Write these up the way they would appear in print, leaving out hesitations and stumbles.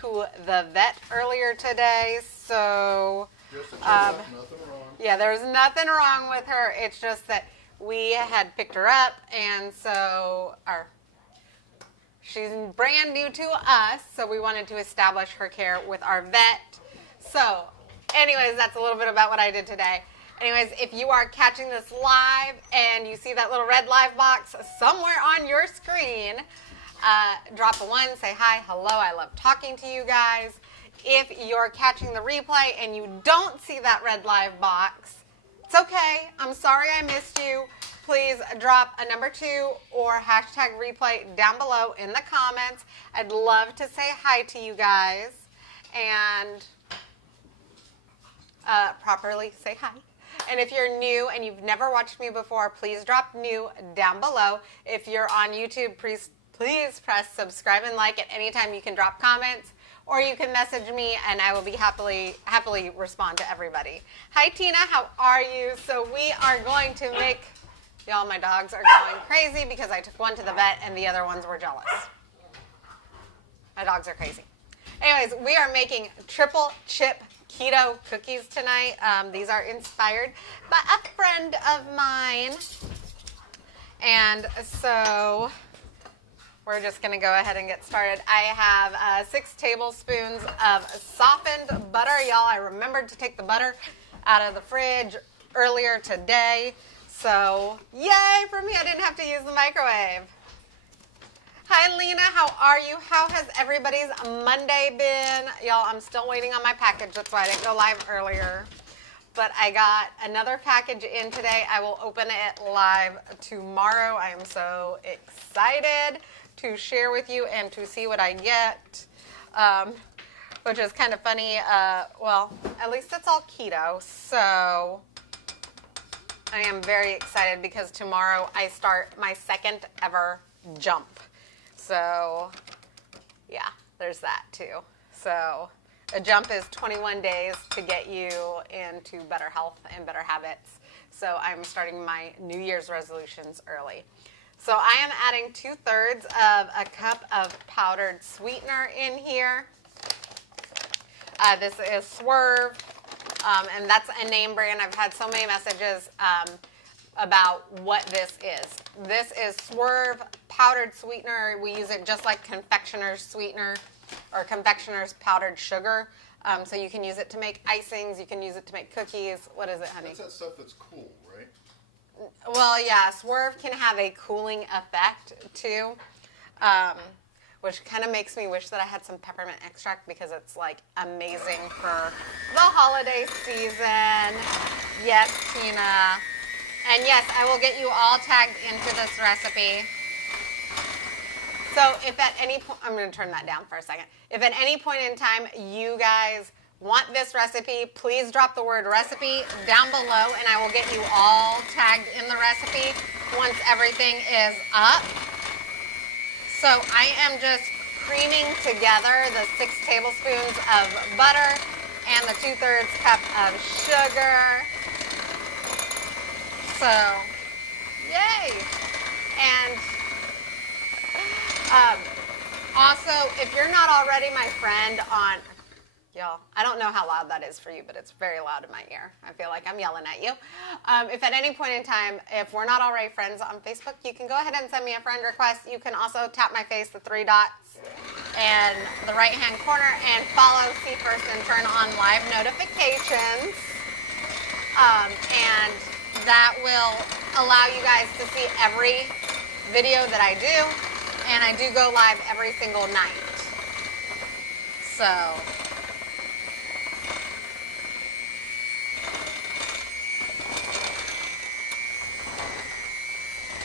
to the vet earlier today, so Just to check out, nothing wrong. yeah, there's nothing wrong with her. It's just that we had picked her up, and so she's brand new to us, so we wanted to establish her care with our vet. So, anyways, that's a little bit about what I did today. Anyways, if you are catching this live and you see that little red live box somewhere on your screen, drop a 1, say hi, hello, I love talking to you guys. If you're catching the replay and you don't see that red live box, it's okay. I'm sorry I missed you. Please drop a number 2 or hashtag replay down below in the comments. I'd love to say hi to you guys and properly say hi. And if you're new and you've never watched me before, please drop new down below. If you're on YouTube, please press subscribe and like. At any time you can drop comments, or you can message me and I will be happily respond to everybody. Hi Tina, how are you? So we are going to make, y'all, my dogs are going crazy because I took one to the vet and the other ones were jealous. My dogs are crazy. Anyways, we are making triple chip keto cookies tonight. These are inspired by a friend of mine. And so we're just going to go ahead and get started. I have 6 tablespoons of softened butter. Y'all, I remembered to take the butter out of the fridge earlier today. So, yay for me. I didn't have to use the microwave. Hi, Lena. How are you? How has everybody's Monday been? Y'all, I'm still waiting on my package. That's why I didn't go live earlier. But I got another package in today. I will open it live tomorrow. I am so excited to share with you and to see what I get, which is kind of funny. Well, at least it's all keto. So I am very excited because tomorrow I start my second ever jump. So, yeah, there's that too. So, a jump is 21 days to get you into better health and better habits. So, I'm starting my New Year's resolutions early. So, I am adding 2/3 of a cup of powdered sweetener in here. This is Swerve, and that's a name brand. I've had so many messages about what this is. This is Swerve powdered sweetener. We use it just like confectioner's sweetener or confectioner's powdered sugar. So you can use it to make icings. You can use it to make cookies. What is it, honey? That's that stuff that's cool, right? Well, yeah, Swerve can have a cooling effect too, which kind of makes me wish that I had some peppermint extract because it's like amazing for the holiday season. Yes, Tina. And yes, I will get you all tagged into this recipe. So if at any point, I'm going to turn that down for a second. If at any point in time you guys want this recipe, please drop the word recipe down below and I will get you all tagged in the recipe once everything is up. So I am just creaming together the 6 tablespoons of butter and the 2/3 cup of sugar. So, yay! And also, if you're not already my friend on, y'all, I don't know how loud that is for you, but it's very loud in my ear. I feel like I'm yelling at you. If at any point in time, if we're not already friends on Facebook, you can go ahead and send me a friend request. You can also tap my face, the 3 dots, and the right-hand corner, and follow, see first, and turn on live notifications. And that will allow you guys to see every video that I do, and I do go live every single night. So,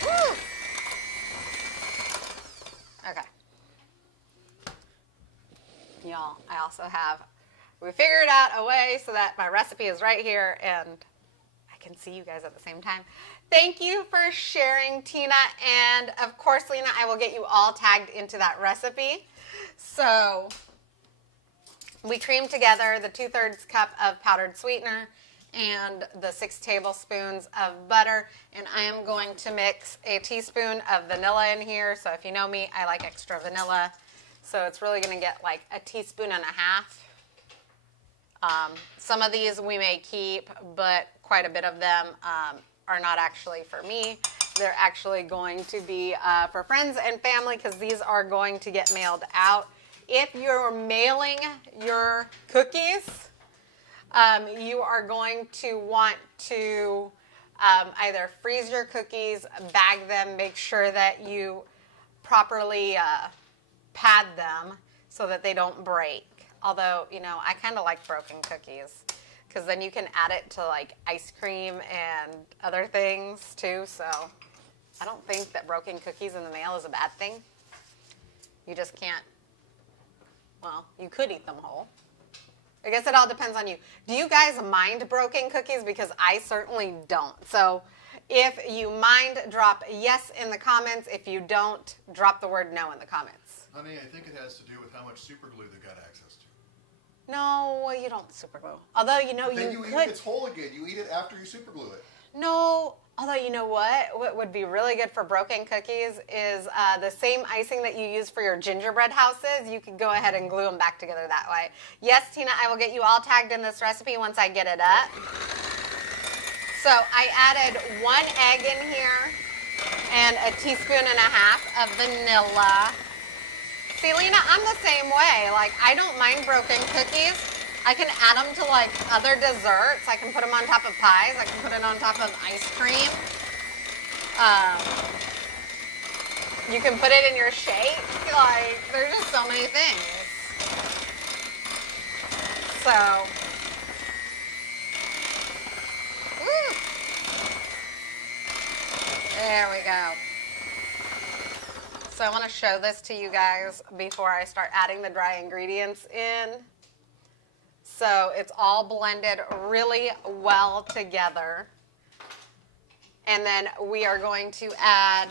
woo! Okay. Y'all, I also have, we figured out a way so that my recipe is right here and can see you guys at the same time. Thank you for sharing, Tina, and of course, Lena, I will get you all tagged into that recipe. So we creamed together the 2/3 cup of powdered sweetener and the 6 tablespoons of butter, and I am going to mix a teaspoon of vanilla in here. So if you know me, I like extra vanilla. So it's really going to get like a teaspoon and a half. Some of these we may keep, but quite a bit of them are not actually for me. They're actually going to be for friends and family because these are going to get mailed out. If you're mailing your cookies, you are going to want to either freeze your cookies, bag them, make sure that you properly pad them so that they don't break. Although, you know, I kind of like broken cookies because then you can add it to like ice cream and other things too. So I don't think that broken cookies in the mail is a bad thing. You just can't, well, you could eat them whole. I guess it all depends on you. Do you guys mind broken cookies? Because I certainly don't. So if you mind, drop yes in the comments. If you don't, drop the word no in the comments. Honey, I think it has to do with how much super glue they got access to. No, you don't super glue. Although, you know, Then you eat could. it, it's whole again. You eat it after you super glue it. No, although you know what would be really good for broken cookies is the same icing that you use for your gingerbread houses. You could go ahead and glue them back together that way. Yes, Tina, I will get you all tagged in this recipe once I get it up. So I added 1 egg in here and a teaspoon and a half of vanilla. See, Lena, I'm the same way. Like, I don't mind broken cookies. I can add them to like other desserts. I can put them on top of pies. I can put it on top of ice cream. You can put it in your shake. Like, there's just so many things. So, woo. There we go. So I want to show this to you guys before I start adding the dry ingredients in. So it's all blended really well together. And then we are going to add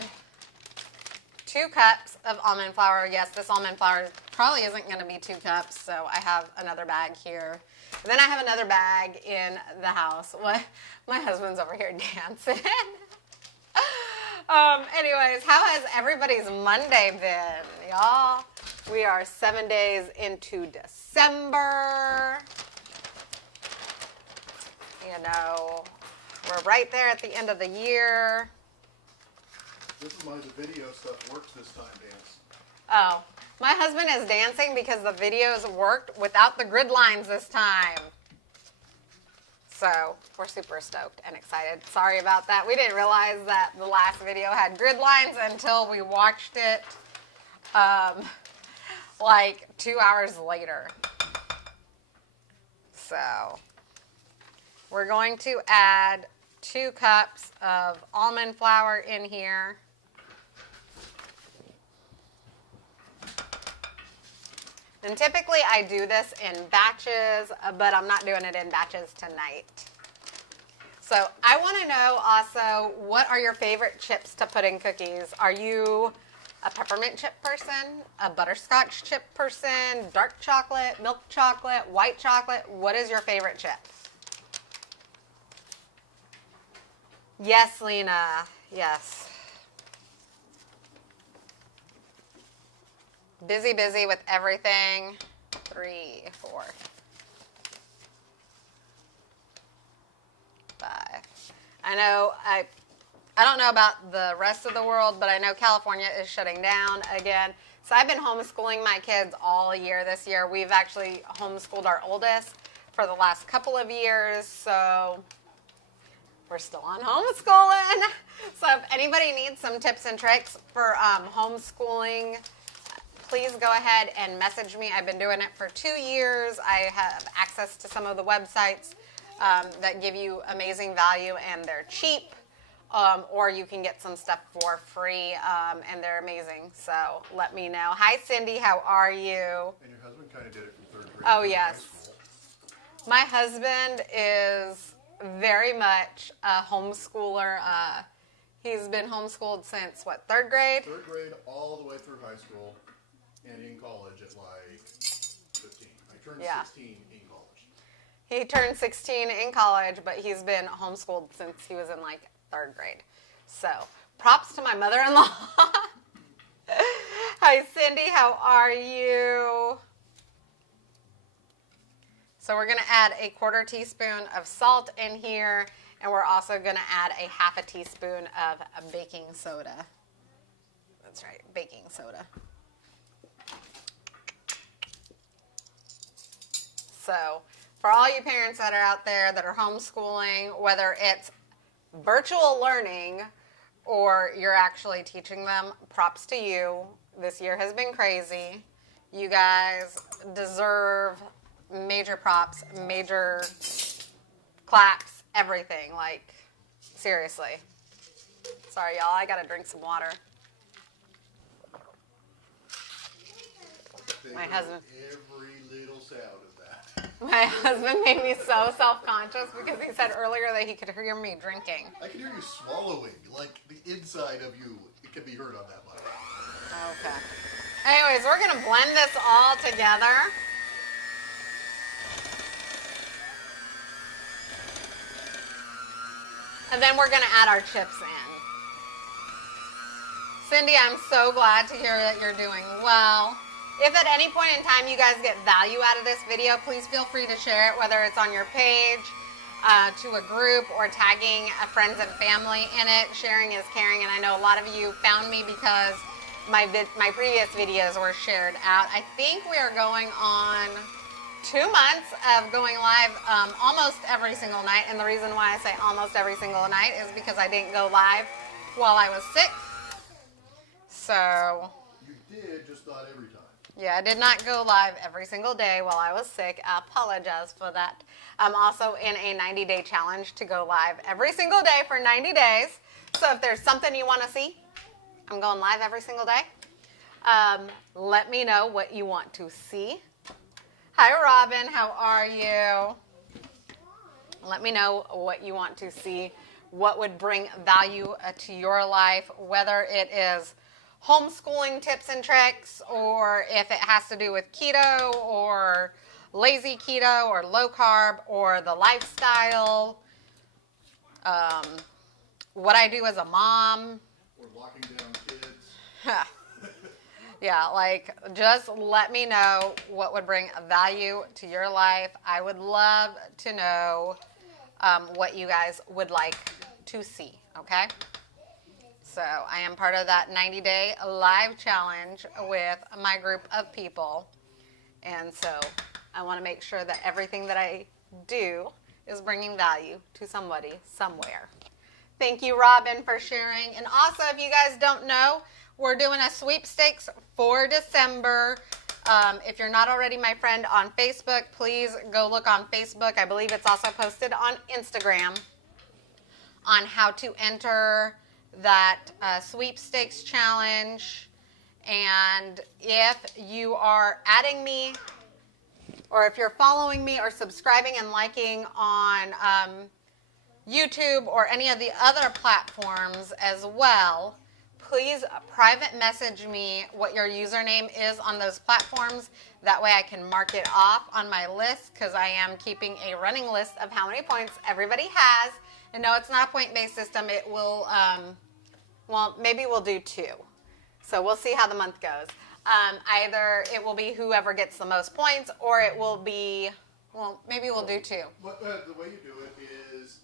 2 cups of almond flour. Yes, this almond flour probably isn't going to be 2 cups, so I have another bag here. And then I have another bag in the house. What? My husband's over here dancing. Anyways, how has everybody's Monday been, y'all? We are 7 days into December. You know, we're right there at the end of the year. This is why the video stuff works this time, Dance. Oh, my husband is dancing because the videos worked without the grid lines this time. So we're super stoked and excited. Sorry about that. We didn't realize that the last video had grid lines until we watched it like 2 hours later. So we're going to add 2 cups of almond flour in here. And typically I do this in batches, but I'm not doing it in batches tonight. So I want to know also, what are your favorite chips to put in cookies? Are you a peppermint chip person, a butterscotch chip person, dark chocolate, milk chocolate, white chocolate? What is your favorite chip? Yes, Lena, yes. Busy with everything. 3, 4, 5. I know, I don't know about the rest of the world, but I know California is shutting down again. So I've been homeschooling my kids all year this year. We've actually homeschooled our oldest for the last couple of years, so we're still on homeschooling. So if anybody needs some tips and tricks for homeschooling, please go ahead and message me. I've been doing it for 2 years. I have access to some of the websites that give you amazing value, and they're cheap. Or you can get some stuff for free, and they're amazing. So let me know. Hi, Cindy. How are you? And your husband kind of did it from 3rd grade. Oh, yes. My husband is very much a homeschooler. He's been homeschooled since, what, 3rd grade? 3rd grade all the way through high school and in college at like 15. I turned 16 in college. He turned 16 in college, but he's been homeschooled since he was in like 3rd grade. So props to my mother-in-law. How Hi, Cindy. How are you? So we're going to add a 1/4 teaspoon of salt in here, and we're also going to add a 1/2 teaspoon of baking soda. That's right, baking soda. So for all you parents that are out there that are homeschooling, whether it's virtual learning or you're actually teaching them, props to you. This year has been crazy. You guys deserve major props, major claps, everything. Like, seriously. Sorry, y'all. I got to drink some water. My husband. Every little sound of that. My husband made me so self-conscious because he said earlier that he could hear me drinking. I can hear you swallowing, like the inside of you. It can be heard on that mic. Okay. Anyways, we're going to blend this all together. And then we're going to add our chips in. Cindy, I'm so glad to hear that you're doing well. If at any point in time you guys get value out of this video, please feel free to share it, whether it's on your page, to a group, or tagging friends and family in it. Sharing is caring, and I know a lot of you found me because my previous videos were shared out. I think we are going on 2 months of going live almost every single night, and the reason why I say almost every single night is because I didn't go live while I was sick. So You did, just not every time. yeah, I did not go live every single day while I was sick. I apologize for that. I'm also in a 90-day challenge to go live every single day for 90 days. So if there's something you want to see, I'm going live every single day. Let me know what you want to see. Hi, Robin. How are you? Let me know what you want to see, what would bring value to your life, whether it is homeschooling tips and tricks, or if it has to do with keto or lazy keto or low carb or the lifestyle, what I do as a mom. Or locking down kids. Yeah, like, just let me know what would bring value to your life. I would love to know what you guys would like to see, okay? So I am part of that 90-day live challenge with my group of people. And so I want to make sure that everything that I do is bringing value to somebody somewhere. Thank you, Robin, for sharing. And also, if you guys don't know, we're doing a sweepstakes for December. If you're not already my friend on Facebook, please go look on Facebook. I believe it's also posted on Instagram on how to enter that sweepstakes challenge. And if you are adding me, or if you're following me or subscribing and liking on YouTube or any of the other platforms as well, please private message me what your username is on those platforms. That way I can mark it off on my list, because I am keeping a running list of how many points everybody has. And no, it's not a point-based system. It will, well, maybe we'll do 2. So we'll see how the month goes. Either it will be whoever gets the most points, or it will be, well, maybe we'll do 2. The way you do it is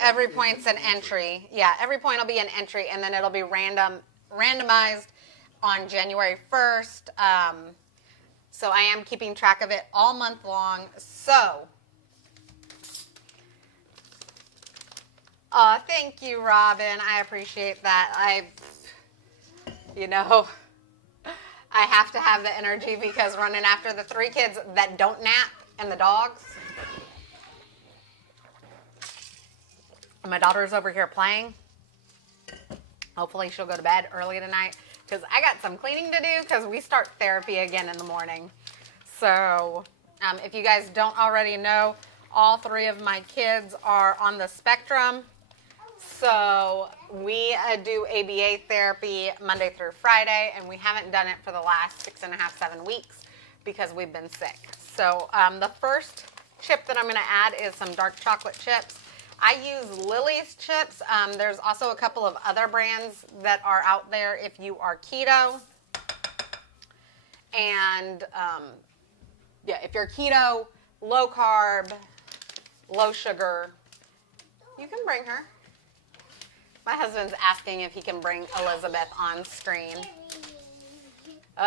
every point's an entry. Yeah, every point will be an entry, and then it'll be randomized on January 1st. So I am keeping track of it all month long. So, thank you, Robin. I appreciate that. I have to have the energy, because running after the 3 kids that don't nap and the dogs. My daughter's over here playing. Hopefully she'll go to bed early tonight, because I got some cleaning to do, because we start therapy again in the morning. So if you guys don't already know, all 3 of my kids are on the spectrum. So we do ABA therapy Monday through Friday, and we haven't done it for the last 6.5, 7 weeks because we've been sick. So the first chip that I'm going to add is some dark chocolate chips. I use Lily's chips. There's also a couple of other brands that are out there if you are keto. And yeah, if you're keto, low carb, low sugar, you can bring her. My husband's asking if he can bring Elizabeth on screen.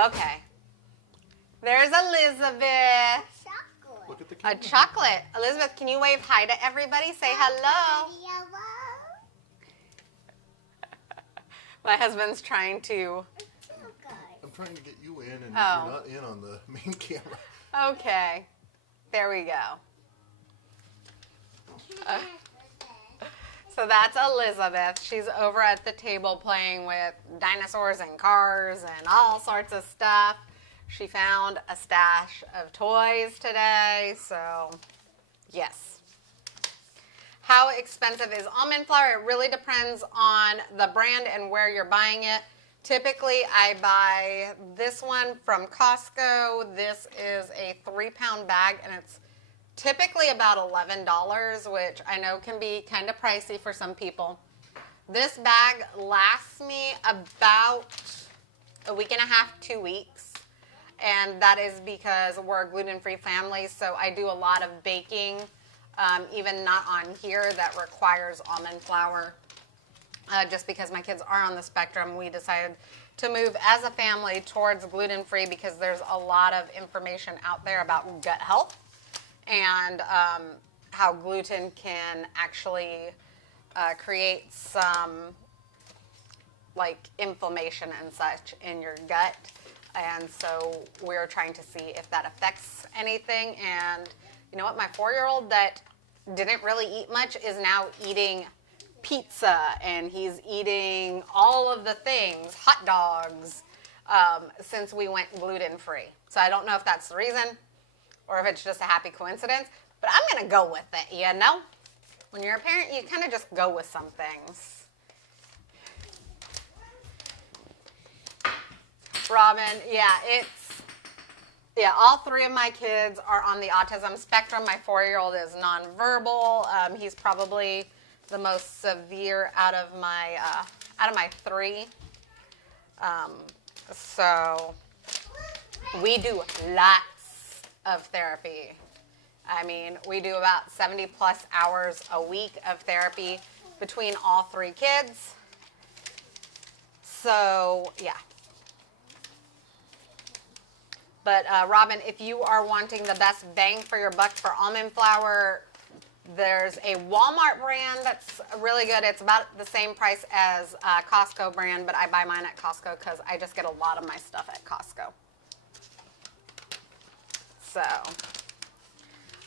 Okay. There's Elizabeth. Look at the A chocolate. Elizabeth, can you wave hi to everybody? Say hello. My husband's trying to... I'm trying to get you in, and you're Oh. not in on the main camera. Okay. There we go. So that's Elizabeth. She's over at the table playing with dinosaurs and cars and all sorts of stuff. She found a stash of toys today, so yes. How expensive is almond flour? It really depends on the brand and where you're buying it. Typically, I buy this one from Costco. This is a 3-pound bag, and it's typically about $11, which I know can be kind of pricey for some people. This bag lasts me about a week and a half, 2 weeks. And that is because we're a gluten-free family, so I do a lot of baking, even not on here, that requires almond flour. Just because my kids are on the spectrum, we decided to move as a family towards gluten-free because there's a lot of information out there about gut health and how gluten can actually create some like inflammation and such in your gut. And so we're trying to see if that affects anything. And you know what? My 4-year-old that didn't really eat much is now eating pizza, and he's eating all of the things, hot dogs, since we went gluten-free. So I don't know if that's the reason or if it's just a happy coincidence, but I'm going to go with it, you know? When you're a parent, you kind of just go with some things. Robin, all 3 of my kids are on the autism spectrum. My 4-year-old is nonverbal. He's probably the most severe out of my 3. So we do lots of therapy. I mean, we do about 70 plus hours a week of therapy between all 3 kids. So yeah. But Robin, if you are wanting the best bang for your buck for almond flour, there's a Walmart brand that's really good. It's about the same price as Costco brand, but I buy mine at Costco because I just get a lot of my stuff at Costco. So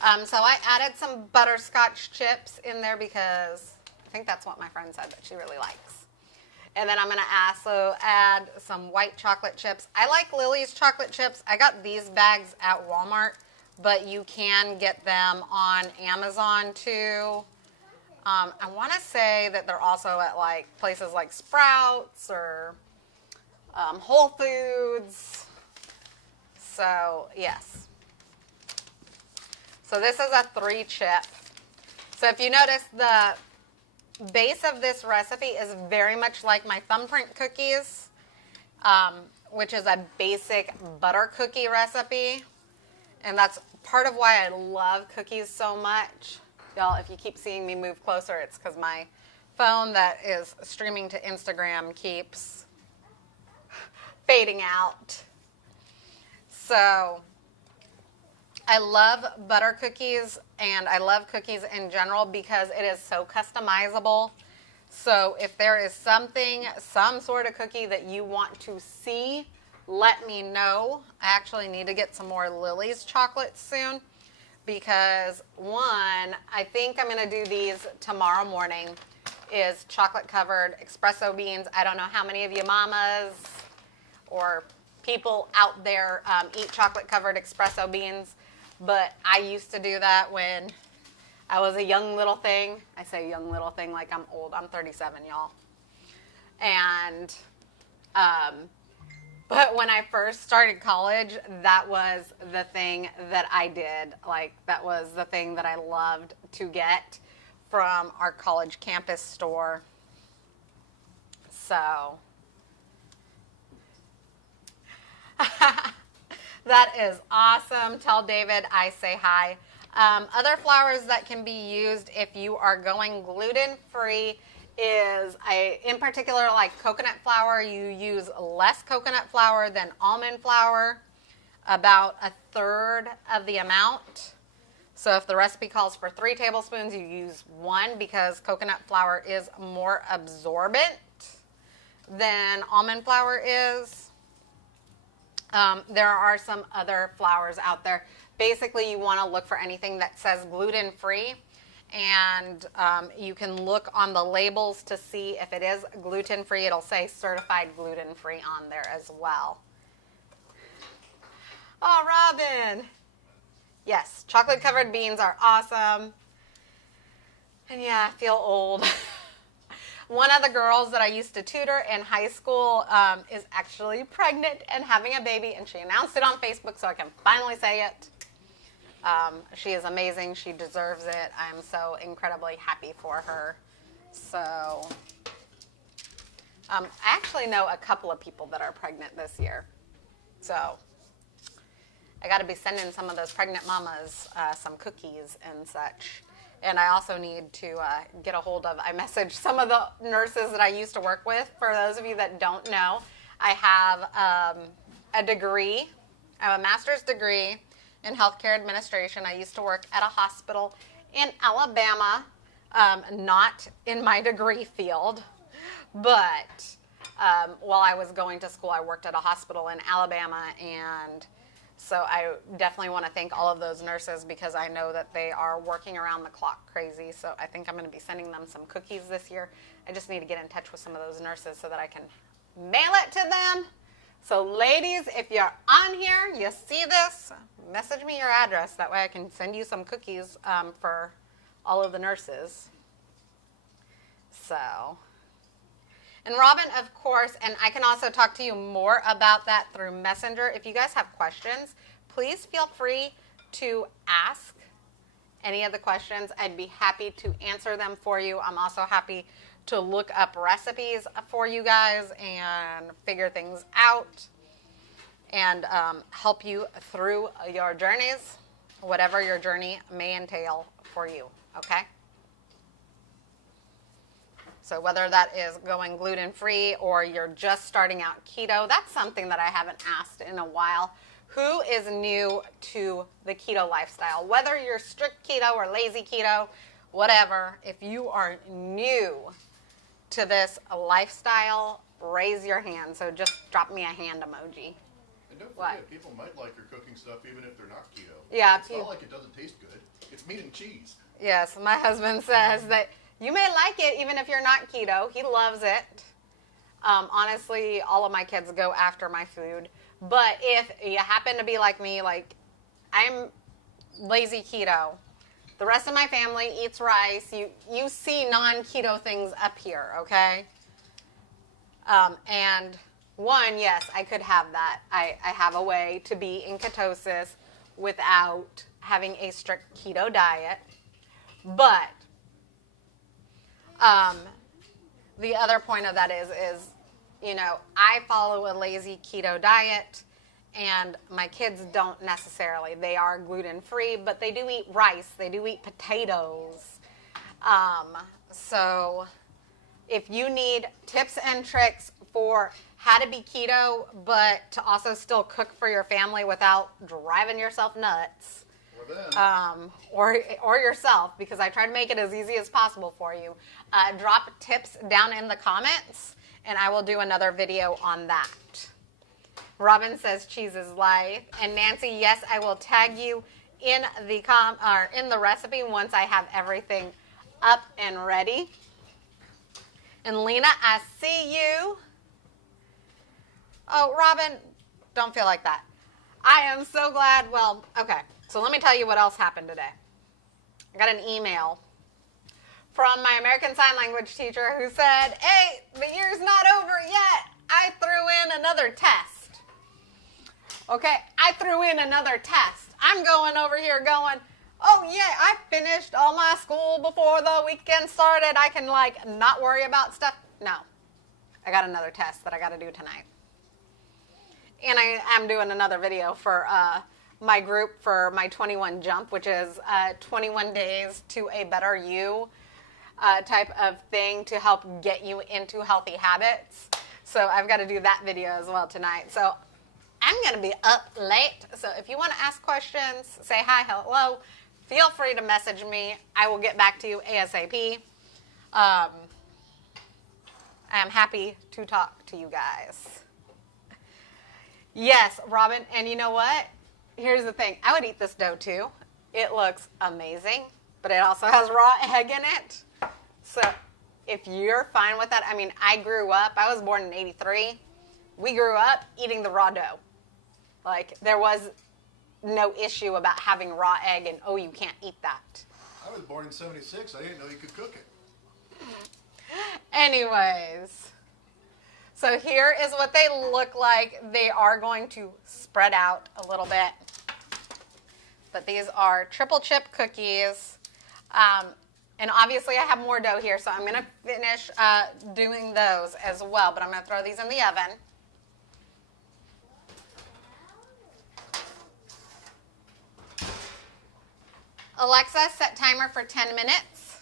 I added some butterscotch chips in there because I think that's what my friend said that she really likes. And then I'm going to also add some white chocolate chips. I like Lily's chocolate chips. I got these bags at Walmart, but you can get them on Amazon too. I want to say that they're also at like places like Sprouts or Whole Foods. So yes. So this is a 3-chip. So if you notice, the base of this recipe is very much like my thumbprint cookies, which is a basic butter cookie recipe. And that's part of why I love cookies so much. Y'all, if you keep seeing me move closer, it's because my phone that is streaming to Instagram keeps fading out. So I love butter cookies, and I love cookies in general because it is so customizable. So if there is some sort of cookie that you want to see, let me know. I actually need to get some more Lily's chocolates soon because I think I'm going to do these tomorrow morning, is chocolate covered espresso beans. I don't know how many of you mamas or people out there eat chocolate covered espresso beans. But I used to do that when I was a young little thing. I say young little thing like I'm old. I'm 37, y'all. And, but when I first started college, that was the thing that I did. Like, that was the thing that I loved to get from our college campus store. So, That is awesome. Tell David I say hi. Other flours that can be used if you are going gluten-free is, in particular, like coconut flour. You use less coconut flour than almond flour, about a third of the amount. So if the recipe calls for 3 tablespoons, you use 1 because coconut flour is more absorbent than almond flour is. There are some other flours out there. Basically, you want to look for anything that says gluten-free, and you can look on the labels to see if it is gluten-free. It'll say certified gluten-free on there as well. Oh, Robin. Yes, chocolate-covered beans are awesome. And yeah, I feel old. One of the girls that I used to tutor in high school is actually pregnant and having a baby, and she announced it on Facebook, so I can finally say it. She is amazing. She deserves it. I'm so incredibly happy for her. So I actually know a couple of people that are pregnant this year. So I got to be sending some of those pregnant mamas some cookies and such. And I also need to get a hold of, I messaged some of the nurses that I used to work with. For those of you that don't know, I have a degree. I have a master's degree in healthcare administration. I used to work at a hospital in Alabama, not in my degree field, but while I was going to school, I worked at a hospital in Alabama, and so I definitely want to thank all of those nurses because I know that they are working around the clock crazy. So I think I'm going to be sending them some cookies this year. I just need to get in touch with some of those nurses so that I can mail it to them. So ladies, if you're on here, you see this, message me your address. That way I can send you some cookies for all of the nurses. So, and Robin, of course, and I can also talk to you more about that through Messenger. If you guys have questions, please feel free to ask any of the questions. I'd be happy to answer them for you. I'm also happy to look up recipes for you guys and figure things out and help you through your journeys, whatever your journey may entail for you, okay? So whether that is going gluten-free or you're just starting out keto, that's something that I haven't asked in a while. Who is new to the keto lifestyle? Whether you're strict keto or lazy keto, whatever, if you are new to this lifestyle, raise your hand. So just drop me a hand emoji. And don't forget, people might like your cooking stuff even if they're not keto. Yeah. It's not like it doesn't taste good. It's meat and cheese. Yes, my husband says that you may like it even if you're not keto. He loves it. Honestly, all of my kids go after my food. But if you happen to be like me, like I'm lazy keto, the rest of my family eats rice. You see non-keto things up here, okay? And one, yes, I could have that. I have a way to be in ketosis without having a strict keto diet. But the other point of that is, you know, I follow a lazy keto diet, and my kids don't necessarily. They are gluten-free, but they do eat rice. They do eat potatoes. So if you need tips and tricks for how to be keto, but to also still cook for your family without driving yourself nuts, or yourself, because I try to make it as easy as possible for you, drop tips down in the comments, and I will do another video on that. Robin says cheese is life. And Nancy, yes, I will tag you in the recipe once I have everything up and ready. And Lena, I see you. Oh, Robin, don't feel like that. I am so glad. Well, okay. So let me tell you what else happened today. I got an email from my American Sign Language teacher who said, hey, the year's not over yet. I threw in another test. Okay, I threw in another test. I'm going over here going, oh yeah, I finished all my school before the weekend started. I can like not worry about stuff. No, I got another test that I got to do tonight. And I am doing another video for my group for my 21 jump, which is 21 days to a better you type of thing to help get you into healthy habits. So I've got to do that video as well tonight. So I'm going to be up late. So if you want to ask questions, say hi, hello, feel free to message me. I will get back to you ASAP. I am happy to talk to you guys. Yes, Robin, and you know what? Here's the thing. I would eat this dough too. It looks amazing, but it also has raw egg in it. So if you're fine with that, I mean, I was born in 83. We grew up eating the raw dough. Like, there was no issue about having raw egg and, oh, you can't eat that. I was born in 76. I didn't know you could cook it. Anyways, so here is what they look like. They are going to spread out a little bit. But these are triple chip cookies. And obviously I have more dough here, so I'm going to finish doing those as well. But I'm going to throw these in the oven. Alexa, set timer for 10 minutes.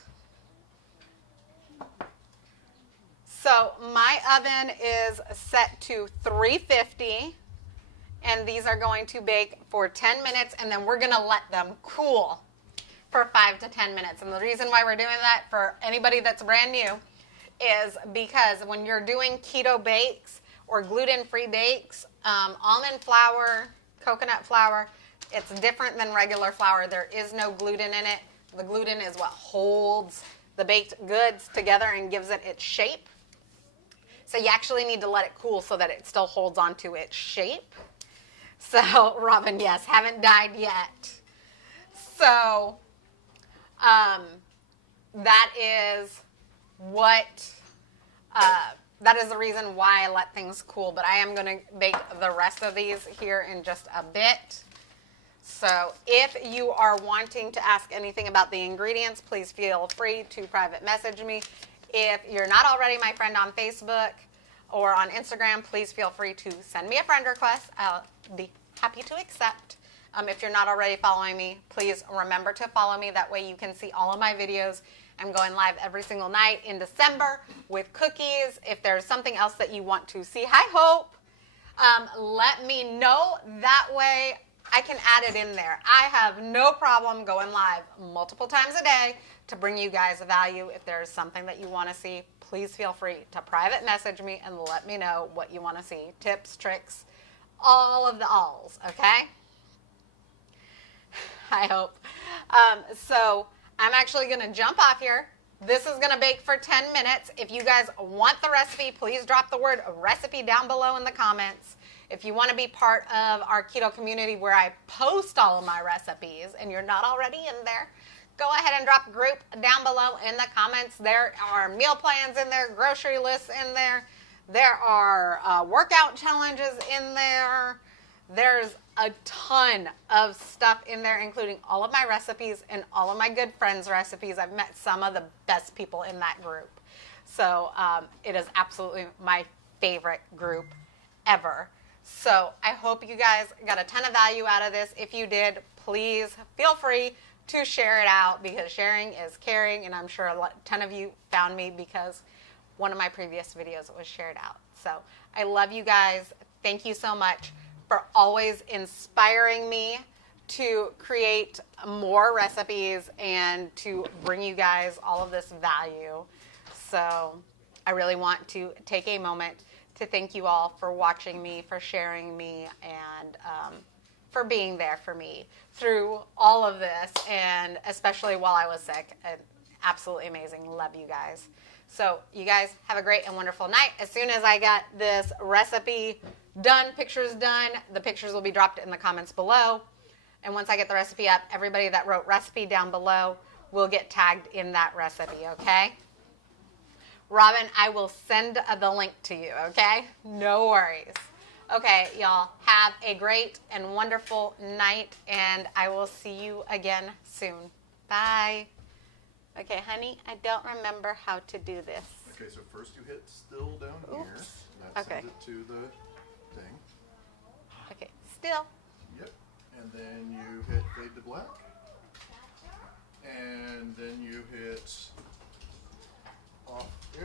So my oven is set to 350, and these are going to bake for 10 minutes, and then we're going to let them cool for 5 to 10 minutes. And the reason why we're doing that for anybody that's brand new is because when you're doing keto bakes or gluten-free bakes, almond flour, coconut flour, it's different than regular flour. There is no gluten in it. The gluten is what holds the baked goods together and gives it its shape. So you actually need to let it cool so that it still holds onto its shape. So, Robin, yes, haven't died yet. So, that is the reason why I let things cool. But I am going to bake the rest of these here in just a bit. So if you are wanting to ask anything about the ingredients, please feel free to private message me. If you're not already my friend on Facebook or on Instagram, please feel free to send me a friend request. I'll be happy to accept. If you're not already following me, please remember to follow me. That way you can see all of my videos. I'm going live every single night in December with cookies. If there's something else that you want to see, hi Hope, let me know. That way I can add it in there. I have no problem going live multiple times a day to bring you guys value. If there's something that you want to see, please feel free to private message me and let me know what you want to see. Tips, tricks, all of the alls, okay? I hope. So I'm actually going to jump off here. This is going to bake for 10 minutes. If you guys want the recipe, please drop the word recipe down below in the comments. If you want to be part of our keto community where I post all of my recipes and you're not already in there, go ahead and drop group down below in the comments. There are meal plans in there, grocery lists in there. There are workout challenges in there. There's a ton of stuff in there, including all of my recipes and all of my good friends' recipes. I've met some of the best people in that group. So it is absolutely my favorite group ever. So I hope you guys got a ton of value out of this. If you did, please feel free to share it out because sharing is caring, and I'm sure a ton of you found me because one of my previous videos was shared out. So I love you guys. Thank you so much for always inspiring me to create more recipes and to bring you guys all of this value. So I really want to take a moment to thank you all for watching me, for sharing me, and for being there for me through all of this, and especially while I was sick. Absolutely amazing. Love you guys. So you guys have a great and wonderful night. As soon as I got this recipe done, pictures done, the pictures will be dropped in the comments below. And once I get the recipe up, everybody that wrote recipe down below will get tagged in that recipe, okay? Robin, I will send the link to you, okay? No worries. Okay, y'all, have a great and wonderful night, and I will see you again soon. Bye. Okay, honey, I don't remember how to do this. Okay, so first you hit still down here. Oops. That Okay. sends it to the thing. deal. Yep. And then you hit fade to black. And then you hit